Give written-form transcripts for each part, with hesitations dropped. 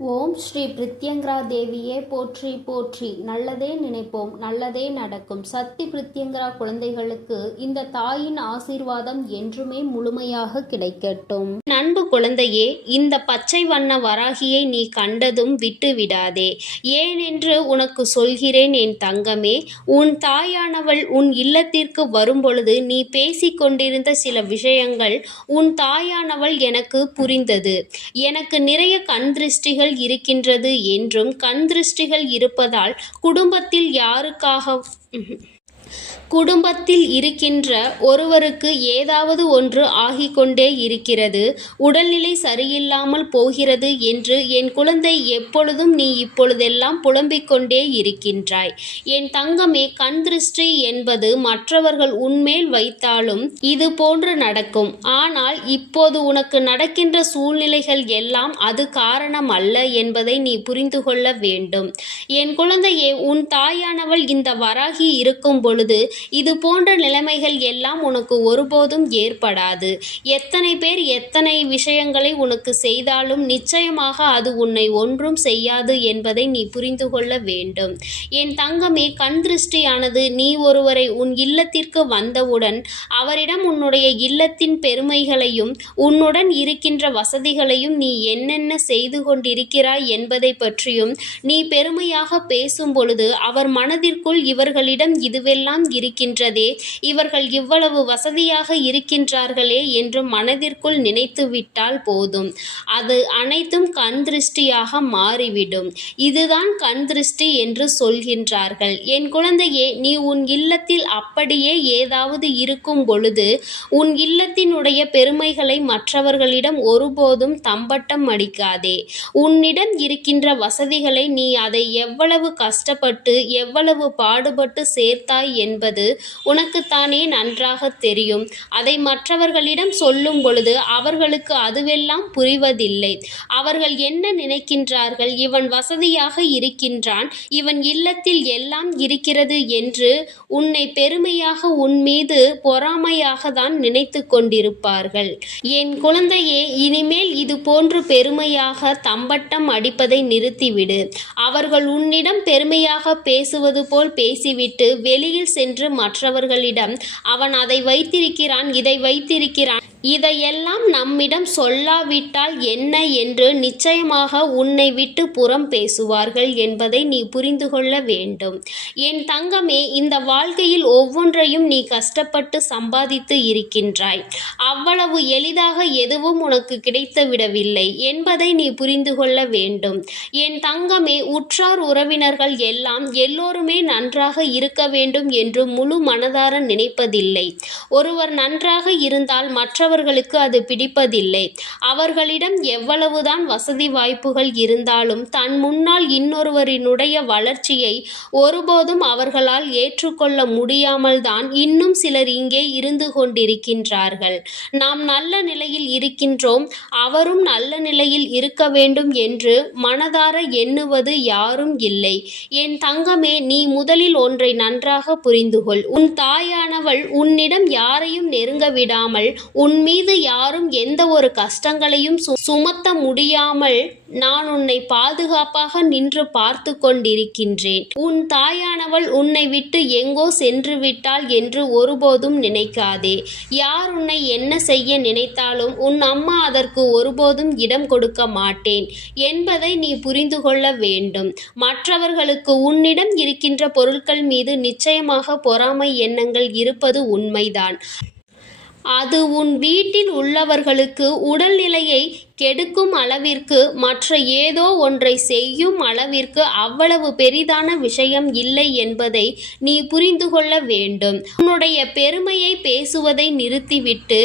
ஓம் ஸ்ரீ பிரித்யங்கரா தேவியே போற்றி போற்றி. நல்லதே நினைப்போம், நல்லதே நடக்கும். சக்தி பிரித்யங்கரா குழந்தைகளுக்கு இந்த தாயின் ஆசீர்வாதம் என்றுமே முழுமையாக கிடைக்கட்டும். அன்பு குழந்தையே, இந்த பச்சை வண்ண வராகியை நீ கண்டதும் விட்டு விடாதே. ஏனென்று உனக்கு சொல்கிறேன் என் தங்கமே. உன் தாயானவள் உன் இல்லத்திற்கு வரும்பொழுது நீ பேசிக் கொண்டிருந்த சில விஷயங்கள் உன் தாயானவள் எனக்கு புரிந்தது. எனக்கு நிறைய கண் திருஷ்டிகள் இருக்கின்றது என்றும் கண் திருஷ்டிகள் இருப்பதால் குடும்பத்தில் இருக்கின்ற ஒருவருக்கு ஏதாவது ஒன்று ஆகிக்கொண்டே இருக்கிறது, உடல்நிலை சரியில்லாமல் போகிறது என்று என் குழந்தை எப்பொழுதும் நீ இப்பொழுதெல்லாம் புலம்பிக் கொண்டே இருக்கின்றாய். என் தங்கமே, கண் திருஷ்டி என்பது மற்றவர்கள் உன்மேல் வைத்தாலும் இது போன்று நடக்கும். ஆனால் இப்போது உனக்கு நடக்கின்ற சூழ்நிலைகள் எல்லாம் அது காரணம் அல்ல என்பதை நீ புரிந்து கொள்ள வேண்டும். என் குழந்தையே, உன் தாயானவள் இந்த வராகி இருக்கும் பொழுது இது போன்ற நிலைமைகள் எல்லாம் உனக்கு ஒருபோதும் ஏற்படாது. எத்தனை பேர் எத்தனை விஷயங்களை உனக்கு செய்தாலும் நிச்சயமாக அது உன்னை ஒன்றும் செய்யாது என்பதை நீ புரிந்து கொள்ள வேண்டும். என் தங்கமே, கண் திருஷ்டியானது நீ ஒருவரை உன் இல்லத்திற்கு வந்தவுடன் அவரிடம் உன்னுடைய இல்லத்தின் பெருமைகளையும் உன்னுடன் இருக்கின்ற வசதிகளையும் நீ என்னென்ன செய்து கொண்டிருக்கிறாய் என்பதை பற்றியும் நீ பெருமையாக பேசும் பொழுது அவர் மனதிற்குள் இவர்களிடம் இதுவெல்லாம் இருக்கின்றதே, இவர்கள் இவ்வளவு வசதியாக இருக்கின்றார்களே என்று மனதிற்குள் நினைத்து விட்டால் போதும். அது அனைத்தும் கண் திருஷ்டியாக மாறிவிடும். இதுதான் கண் திருஷ்டி என்று சொல்கின்றார்கள். என் குழந்தையே, நீ உன் இல்லத்தில் அப்படியே ஏதாவது இருக்கும் பொழுது உன் இல்லத்தினுடைய பெருமைகளை மற்றவர்களிடம் ஒருபோதும் தம்பட்டம் அடிக்காதே. உன்னிடம் இருக்கின்ற வசதிகளை நீ அதை எவ்வளவு கஷ்டப்பட்டு எவ்வளவு பாடுபட்டு சேர்த்தாய் என்பது உனக்குத்தானே நன்றாக தெரியும். அதை மற்றவர்களிடம் சொல்லும் பொழுது அவர்களுக்கு அதுவெல்லாம் புரிவதில்லை. அவர்கள் என்ன நினைக்கின்றார்கள்? இவன் வசதியாக இருக்கின்றான், இவன் இல்லத்தில் எல்லாம் இருக்கிறது என்று உன்னை பெருமையாக உன் மீது பொறாமையாக தான் நினைத்து கொண்டிருப்பார்கள். என் குழந்தையே, இனிமேல் இது போன்று பெருமையாக தம்பட்டம் அடிப்பதை நிறுத்திவிடு. அவர்கள் உன்னிடம் பெருமையாக பேசுவது போல் பேசிவிட்டு வெளியில் சென்று மற்றவர்களிடம் அவன் அதை வைத்திருக்கிறான், இதை வைத்திருக்கிறான், இதையெல்லாம் நம்மிடம் சொல்லாவிட்டால் என்ன என்று நிச்சயமாக உன்னை விட்டு புறம் பேசுவார்கள் என்பதை நீ புரிந்து கொள்ள வேண்டும். என் தங்கமே, இந்த வாழ்க்கையில் ஒவ்வொன்றையும் நீ கஷ்டப்பட்டு சம்பாதித்து இருக்கின்றாய். அவ்வளவு எளிதாக எதுவும் உனக்கு கிடைத்து விடவில்லை என்பதை நீ புரிந்து கொள்ள வேண்டும். என் தங்கமே, உற்றார் உறவினர்கள் எல்லாம் எல்லோருமே நன்றாக இருக்க வேண்டும் என்று முழு மனதார நினைப்பதில்லை. ஒருவர் நன்றாக இருந்தால் மற்றவர்களுக்கு அது பிடிப்பதில்லை. அவர்களிடம் எவ்வளவுதான் வசதி வாய்ப்புகள் இருந்தாலும் தன் முன்னால் இன்னொருவரினுடைய வளர்ச்சியை ஒருபோதும் அவர்களால் ஏற்றுக்கொள்ள முடியாமல் தான் இன்னும் சிலர் இங்கே இருந்து கொண்டிருக்கின்றார்கள். நாம் நல்ல நிலையில் இருக்கின்றோம், அவரும் நல்ல நிலையில் இருக்க வேண்டும் என்று மனதார எண்ணுவது யாரும் இல்லை. என் தங்கமே, நீ முதலில் ஒன்றை நன்றாக புரிந்துகொள். உன் தாயானவள் உன்னிடம் யாரையும் நெருங்க விடாமல், உன் மீது யாரும் எந்த ஒரு கஷ்டங்களையும் சுமத்த முடியாமல் நான் உன்னை பாதுகாப்பாக நின்று பார்த்து கொண்டிருக்கின்றேன். உன் தாயானவள் உன்னை விட்டு எங்கோ சென்று விட்டாள் என்று ஒருபோதும் நினைக்காதே. யார் உன்னை என்ன செய்ய நினைத்தாலும் உன் அம்மா அதற்கு ஒருபோதும் இடம் கொடுக்க மாட்டேன் என்பதை நீ புரிந்து கொள்ள வேண்டும். மற்றவர்களுக்கு உன்னிடம் இருக்கின்ற பொருட்கள் மீது நிச்சயமாக பொறாமை எண்ணங்கள் இருப்பது உண்மைதான். அது உன் வீட்டில் உள்ளவர்களுக்கு உடல்நிலையை கெடுக்கும் அளவிற்கு, மற்ற ஏதோ ஒன்றை செய்யும் அளவிற்கு அவ்வளவு பெரிதான விஷயம் இல்லை என்பதை நீ புரிந்து கொள்ள வேண்டும். உன்னுடைய பெருமையை பேசுவதை நிறுத்திவிட்டு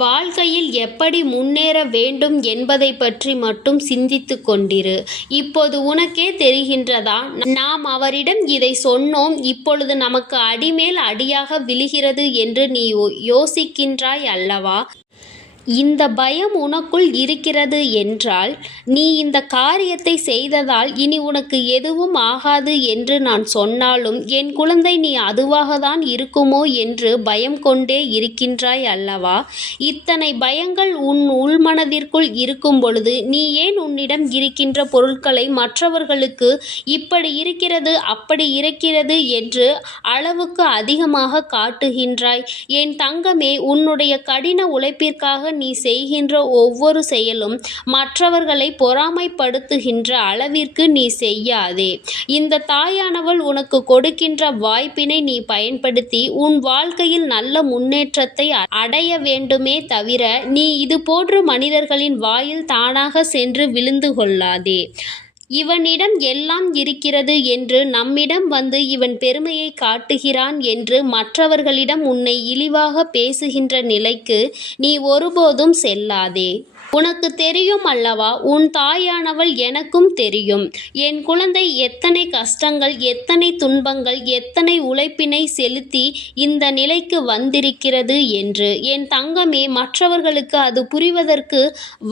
வாழ்க்கையில் எப்படி முன்னேற வேண்டும் என்பதை பற்றி மட்டும் சிந்தித்து கொண்டிரு. இப்போது உனக்கே தெரிகின்றதா, நாம் அவரிடம் இதை சொன்னோம், இப்பொழுது நமக்கு அடிமேல் அடியாக விழுகிறது என்று நீ யோசிக்கின்றாய் அல்லவா? இந்த பயம் உனக்குள் இருக்கிறது என்றால் நீ இந்த காரியத்தை செய்ததால் இனி உனக்கு எதுவும் ஆகாது என்று நான் சொன்னாலும் என் குழந்தை நீ அதுவாகத்தான் இருக்குமோ என்று பயம் கொண்டே இருக்கின்றாய் அல்லவா? இத்தனை பயங்கள் உன் உள்மனதிற்குள் இருக்கும் பொழுது நீ ஏன் உன்னிடம் இருக்கின்ற பொருட்களை மற்றவர்களுக்கு இப்படி இருக்கிறது அப்படி இருக்கிறது என்று அளவுக்கு அதிகமாக காட்டுகின்றாய்? என் தங்கமே, உன்னுடைய கடின உழைப்பிற்காக நீ செய்கின்ற ஒவ்வொரு செயலும் மற்றவர்களை பொறாமைப்படுத்துகின்ற அளவிற்கு நீ செய்யாதே. இந்த தாயானவள் உனக்கு கொடுக்கின்ற வாய்ப்பினை நீ பயன்படுத்தி உன் வாழ்க்கையில் நல்ல முன்னேற்றத்தை அடைய வேண்டுமே தவிர நீ இது போன்ற மனிதர்களின் வாயில் தானாக சென்று விழுந்து கொள்ளாதே. இவனிடம் எல்லாம் இருக்கிறது என்று நம்மிடம் வந்து இவன் பெருமையை காட்டுகிறான் என்று மற்றவர்களிடம் உன்னை இழிவாக பேசுகின்ற நிலைக்கு நீ ஒருபோதும் செல்லாதே. உனக்கு தெரியும் அல்லவா, உன் தாயானவள் எனக்கும் தெரியும். என் குழந்தை எத்தனை கஷ்டங்கள், எத்தனை துன்பங்கள், எத்தனை உழைப்பினை செலுத்தி இந்த நிலைக்கு வந்திருக்கிறது என்று. என் தங்கமே, மற்றவர்களுக்கு அது புரிவதற்கு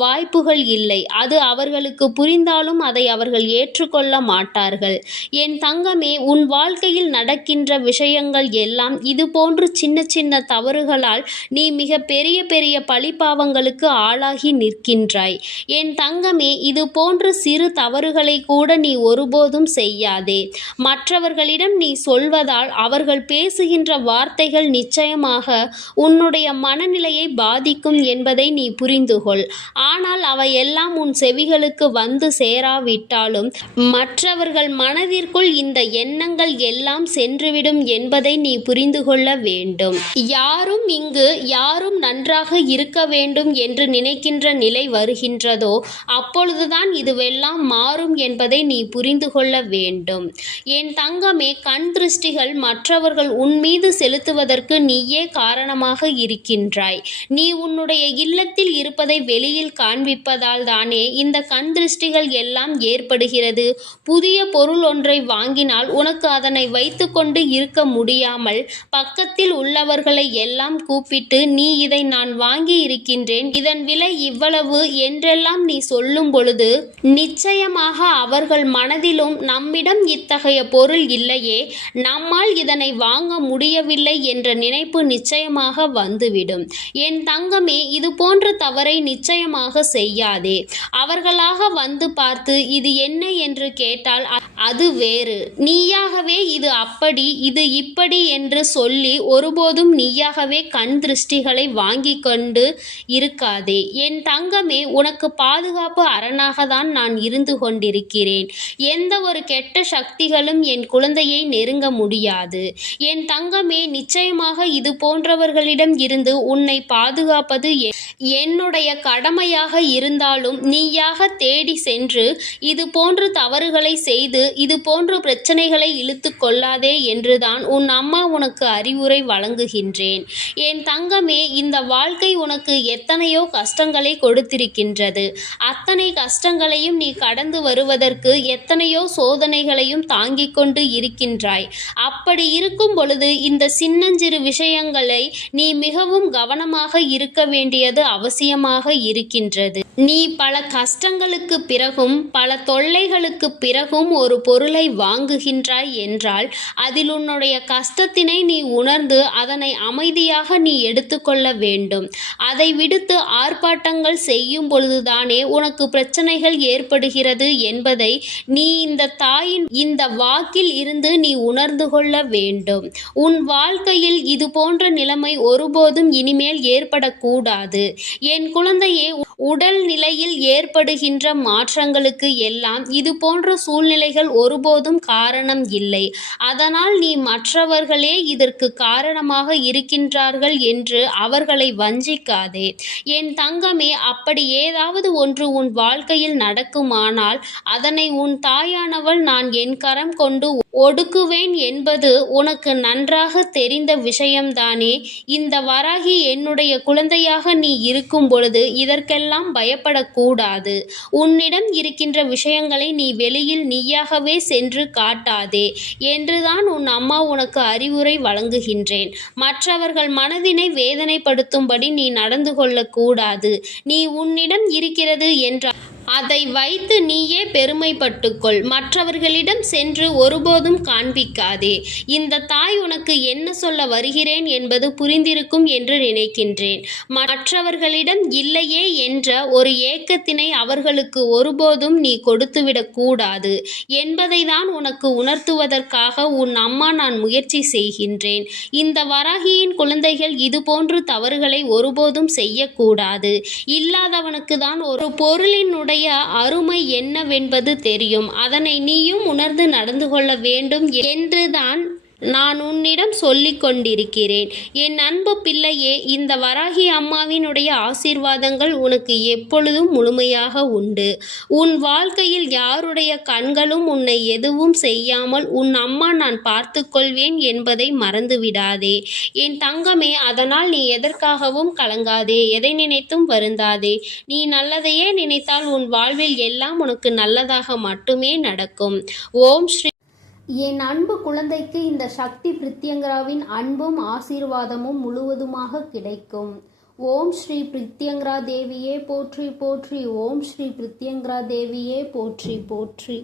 வாய்ப்புகள் இல்லை. அது அவர்களுக்கு புரிந்தாலும் அதை அவர்கள் ஏற்றுக்கொள்ள மாட்டார்கள். என் தங்கமே, உன் வாழ்க்கையில் நடக்கின்ற விஷயங்கள் எல்லாம் இது போன்று சின்ன சின்ன தவறுகளால் நீ மிக பெரிய பெரிய பழிபாவங்களுக்கு ஆளாகி நிற்கின்றாய். என் தங்கமே, இது போன்ற சிறு தவறுகளை கூட நீ ஒருபோதும் செய்யாதே. மற்றவர்களிடம் நீ சொல்வதால் அவர்கள் பேசுகின்ற வார்த்தைகள் நிச்சயமாக உன்னுடைய மனநிலையை பாதிக்கும் என்பதை நீ புரிந்துகொள். ஆனால் அவையெல்லாம் உன் செவிகளுக்கு வந்து சேராவிட்டாலும் மற்றவர்கள் மனதிற்குள் இந்த எண்ணங்கள் எல்லாம் சென்றுவிடும் என்பதை நீ புரிந்து கொள்ள வேண்டும். யாரும் நன்றாக இருக்க வேண்டும் என்று நினைக்கின்ற நிலை வருகின்றதோ அப்பொழுதுதான் இதுவெல்லாம் மாறும் என்பதை நீ புரிந்து கொள்ள வேண்டும். என் தங்கமே, கண் திருஷ்டிகள் மற்றவர்கள் உன் மீது செலுத்துவதற்கு நீயே காரணமாக இருக்கின்றாய். நீ உன்னுடைய இல்லத்தில் இருப்பதை வெளியில் காண்பிப்பதால் தானே இந்த கண் திருஷ்டிகள் எல்லாம் ஏற்படுகிறது. புதிய பொருள் ஒன்றை வாங்கினால் உனக்கு அதனை வைத்துக்கொண்டு இருக்க முடியாமல் பக்கத்தில் உள்ளவர்களை எல்லாம் கூப்பிட்டு நீ இதை நான் வாங்கி இருக்கின்றேன், இதன் விலை இவ்வளவு என்றெல்லாம் நீ சொல்லும் பொழுது நிச்சயமாக அவர்கள் மனதிலும் நம்மிடம் இத்தகைய பொருள் இல்லையே, நம்மால் இதனை வாங்க முடியவில்லை என்ற நினைப்பு நிச்சயமாக வந்துவிடும். என் தங்கமே, இது போன்ற தவறை நிச்சயமாக செய்யாதே. அவர்களாக வந்து பார்த்து இது என்ன என்று கேட்டால் அது வேறு. நீயாகவே இது அப்படி இது இப்படி என்று சொல்லி ஒருபோதும் நீயாகவே கண் திருஷ்டிகளை வாங்கி கொண்டு இருக்காதே. என் தங்கமே, உனக்கு பாதுகாப்பு அரணாக தான் நான் இருந்து கொண்டிருக்கிறேன். எந்த ஒரு கெட்ட சக்திகளும் என் குழந்தையை நெருங்க முடியாது. என் தங்கமே, நிச்சயமாக இது போன்றவர்களிடம் இருந்து உன்னை பாதுகாப்பது என்னுடைய கடமையாக இருந்தாலும் நீயாக தேடி சென்று இது போன்ற தவறுகளை செய்து இது போன்ற பிரச்சனைகளை இழுத்து கொள்ளாதே என்றுதான் உன் அம்மா உனக்கு அறிவுரை வழங்குகின்றேன். என் தங்கமே, இந்த வாழ்க்கை உனக்கு எத்தனையோ கஷ்டங்களை கொடுத்திருக்கின்றது. அத்தனை கஷ்டங்களையும் நீ கடந்து வருவதற்கு எத்தனையோ சோதனைகளையும் தாங்கிக் கொண்டு இருக்கின்றாய். அப்படி இருக்கும் பொழுது இந்த சின்னஞ்சிறு விஷயங்களை நீ மிகவும் கவனமாக இருக்க வேண்டியது அவசியமாக இருக்கின்றது. நீ பல கஷ்டங்களுக்கு பிறகும் பல தொல்லைகளுக்கு பிறகும் ஒரு பொருளை வாங்குகின்றாய் என்றால் அதில் உன்னுடைய கஷ்டத்தினை நீ உணர்ந்து அதனை அமைதியாக நீ எடுத்துக்கொள்ள வேண்டும். அதை விடுத்து ஆர்ப்பாட்டங்கள் செய்யும் பொழுதுதானே உனக்கு பிரச்சனைகள் ஏற்படுகிறது என்பதை நீ இந்த தாயின் இந்த வாக்கில் இருந்து நீ உணர்ந்து கொள்ள வேண்டும். உன் வாழ்க்கையில் இது போன்ற நிலைமை ஒருபோதும் இனிமேல் ஏற்படக்கூடாது. என் குழந்தையே, உடல் நிலையில் ஏற்படுகின்ற மாற்றங்களுக்கு எல்லாம் இது போன்ற சூழ்நிலைகள் ஒருபோதும் காரணம் இல்லை. அதனால் நீ மற்றவர்களே இதற்கு காரணமாக இருக்கின்றார்கள் என்று அவர்களை வஞ்சிக்காதே. என் தங்கமே, அப்படி ஏதாவது ஒன்று உன் வாழ்க்கையில் நடக்குமானால் அதனை உன் தாயானவள் நான் என் கரம் கொண்டு ஒடுக்குவேன் என்பது உனக்கு நன்றாக தெரிந்த விஷயம்தானே. இந்த வராகி என்னுடைய குழந்தையாக நீ இருக்கும் பொழுது இதற்கெல்லாம் பயப்படக்கூடாது. உன்னிடம் இருக்கின்ற விஷயங்களை நீ வெளியில் நீயாகவே சென்று காட்டாதே என்றுதான் உன் அம்மா உனக்கு அறிவுரை வழங்குகின்றேன். மற்றவர்கள் மனதினை வேதனைப்படுத்தும்படி நீ நடந்து கொள்ளக்கூடாது. நீ உன்னிடம் இருக்கிறது என்றால் அதை வைத்து நீயே பெருமைப்பட்டுக்கொள். மற்றவர்களிடம் சென்று ஒருபோதும் காண்பிக்காதே. இந்த தாய் உனக்கு என்ன சொல்ல வருகிறேன் என்பது புரிந்திருக்கும் என்று நினைக்கின்றேன். மற்றவர்களிடம் இல்லையே என்ற ஒரு ஏக்கத்தினை அவர்களுக்கு ஒருபோதும் நீ கொடுத்துவிடக் கூடாது என்பதை தான் உனக்கு உணர்த்துவதற்காக உன் அம்மா நான் முயற்சி செய்கின்றேன். இந்த வராகியின் குழந்தைகள் இதுபோன்று தவறுகளை ஒருபோதும் செய்யக்கூடாது. இல்லாதவனுக்கு தான் ஒரு பொருளினுடைய அருமை என்னவென்பது தெரியும். அதனை நீயும் உணர்ந்து நடந்து கொள்ள வேண்டும் என்றுதான் நான் உன்னிடம் சொல்லிக் கொண்டிருக்கிறேன். என் அன்பு பிள்ளையே, இந்த வராகி அம்மாவினுடைய ஆசீர்வாதங்கள் உனக்கு எப்பொழுதும் முழுமையாக உண்டு. உன் வாழ்க்கையில் யாருடைய கண்களும் உன்னை எதுவும் செய்யாமல் உன் அம்மா நான் பார்த்து கொள்வேன் என்பதை மறந்துவிடாதே என் தங்கமே. அதனால் நீ எதற்காகவும் கலங்காதே, எதை நினைத்தும் வருந்தாதே. நீ நல்லதையே நினைத்தால் உன் வாழ்வில் எல்லாம் உனக்கு நல்லதாக மட்டுமே நடக்கும். ஓம் ஸ்ரீ. என் அன்பு குழந்தைக்கு இந்த சக்தி பிரித்யங்கராவின் அன்பும் ஆசீர்வாதமும் முழுவதுமாக கிடைக்கும். ஓம் ஸ்ரீ பிரித்யங்கரா தேவியே போற்றி போற்றி. ஓம் ஸ்ரீ பிரித்யங்கரா தேவியே போற்றி போற்றி.